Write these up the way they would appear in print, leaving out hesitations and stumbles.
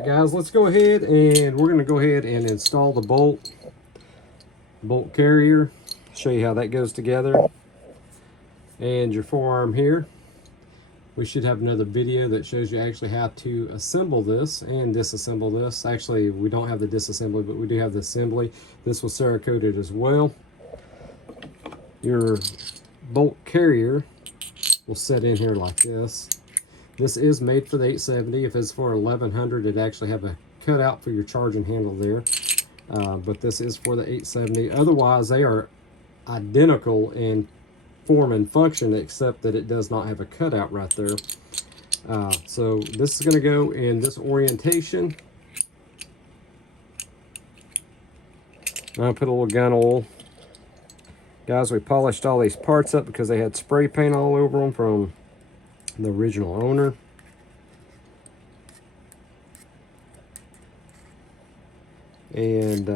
Alright guys, let's go ahead and we're going to go ahead and install the bolt carrier. Show you how that goes together. And your forearm here. We should have another video that shows you actually how to assemble this and disassemble this. Actually, we don't have the disassembly, but we do have the assembly. This was Cerakoted as well. Your bolt carrier will set in here like this. This is made for the 870. If it's for 1100, it actually have a cutout for your charging handle there. But this is for the 870. Otherwise, they are identical in form and function, except that it does not have a cutout right there. So this is going to go in this orientation. I'm going to put a little gun oil. Guys, we polished all these parts up because they had spray paint all over them from the original owner. And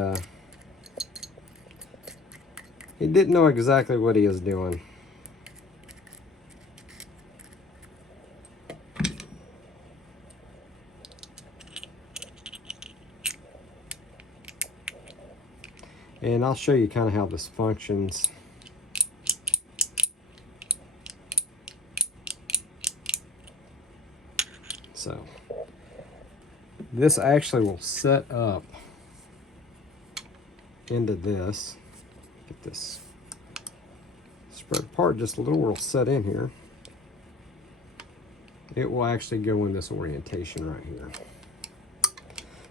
he didn't know exactly what he was doing. And I'll show you kind of how this functions. So this actually will set up into this. Get this spread apart just a little, will set in here. It will actually go in this orientation right here.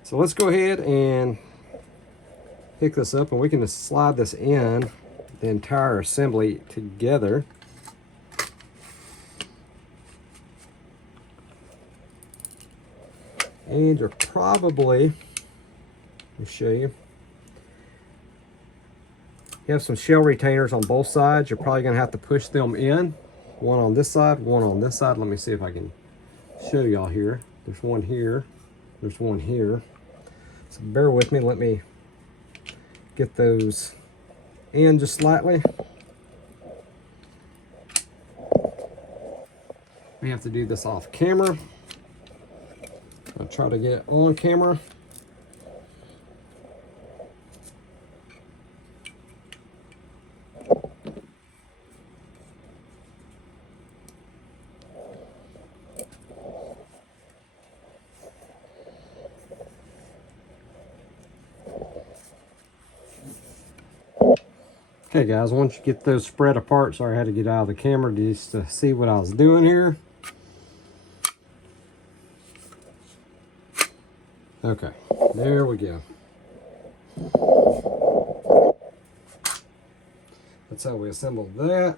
So let's go ahead and pick this up, and we can just slide this in the entire assembly together. And you're probably, let me show you. You have some shell retainers on both sides. You're probably going to have to push them in. One on this side, one on this side. Let me see if I can show y'all here. There's one here. There's one here. So bear with me. Let me get those in just slightly. We have to do this off camera. I'll try to get it on camera. Okay guys, once you get those spread apart, sorry I had to get out of the camera just to see what I was doing here. Okay, there we go. That's how we assembled that.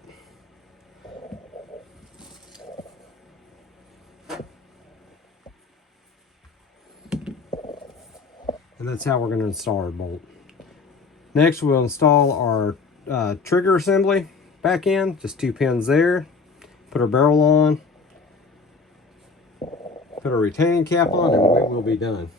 And that's how we're going to install our bolt. Next, we'll install our trigger assembly back in, just 2 pins there. Put our barrel on, put our retaining cap on, and we will be done.